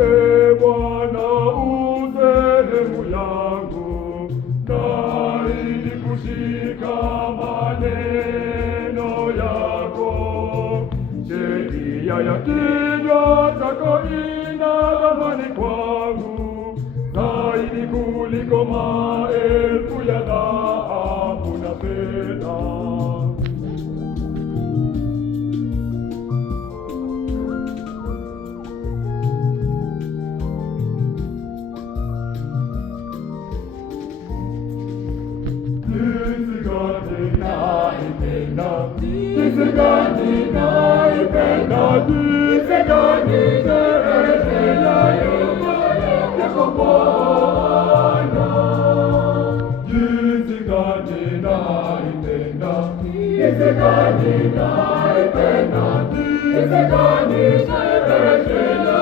e Bwana usehemu yangu, naahidi kushika maneno yako. Sheria ya kinywa chako ina thamani kwangu, zaidi kuliko maelfu ya dhahabu na fedha. Jinsi gani naipenda, jinsi gani naipenda yako Bwana. Jinsi gani naipenda, jinsi gani naipenda, jinsi gani naipenda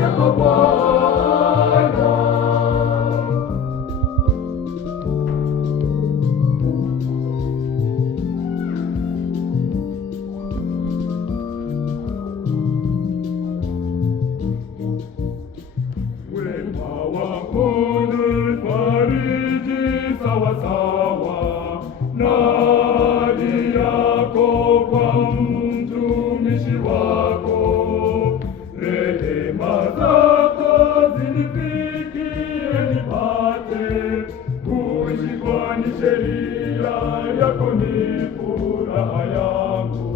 yako Bwana. Sawasawa na ahadi yako kwa mtumishi wako, rehema zako zinifikie nipate kuishi, kwani sheria yako ni furaha yangu.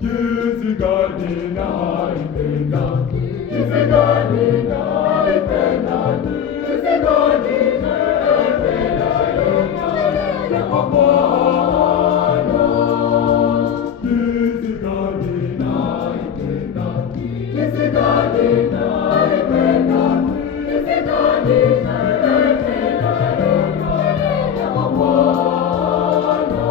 Jinsi gani naipenda, jinsi gani naipenda, jinsi gani naipenda yako Bwana. Jinsi gani naipenda, jinsi gani naipenda, jinsi gani naipenda yako Bwana.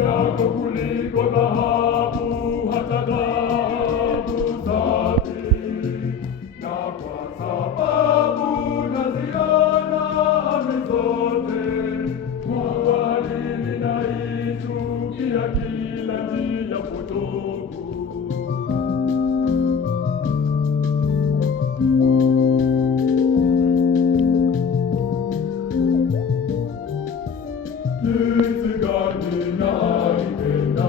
Kuliko dhahabu, hata dhahabu safi, na kwa sababu naziona amri zote, kuadili naichukia kila njia potovu. Jinsi gani naipenda,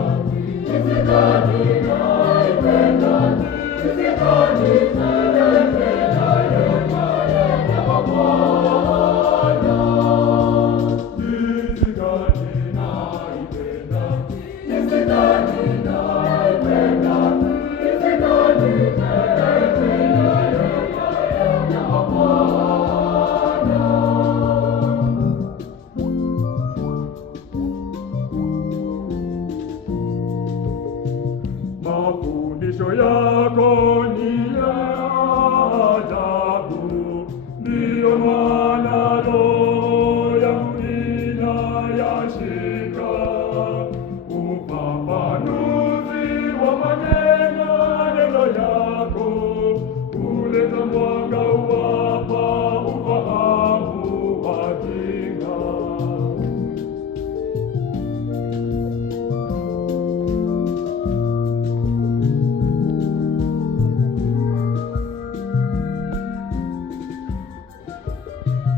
jinsi gani naipenda, jinsi gani naipenda yako Bwana. Jinsi gani naipenda, jinsi gani naipenda, jinsi gani naipenda yako Bwana. Mafundisho yako ni ya ajabu, ndiyo maana roho yangu inayashika. Ufafanuzi wa maneno yako huleta mwanga, uwapa ufahamu wajinga.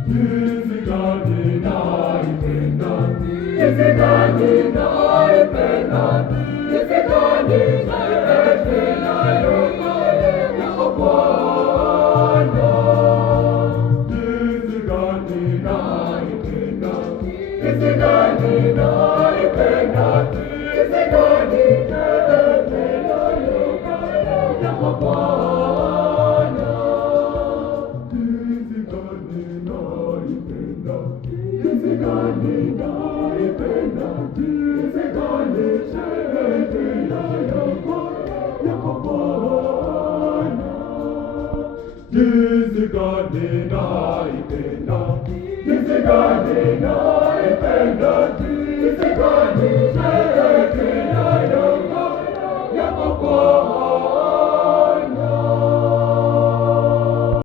Jinsi gani naipenda, jinsi gani naipenda, jinsi gani naipenda yako Bwana. Jinsi gani naipenda, jinsi gani naipenda, jinsi gani naipenda yako Bwana. Jinsi gani naipenda, jinsi gani naipenda, jinsi gani naipenda yako jinsi gani naipenda, jinsi gani naipenda.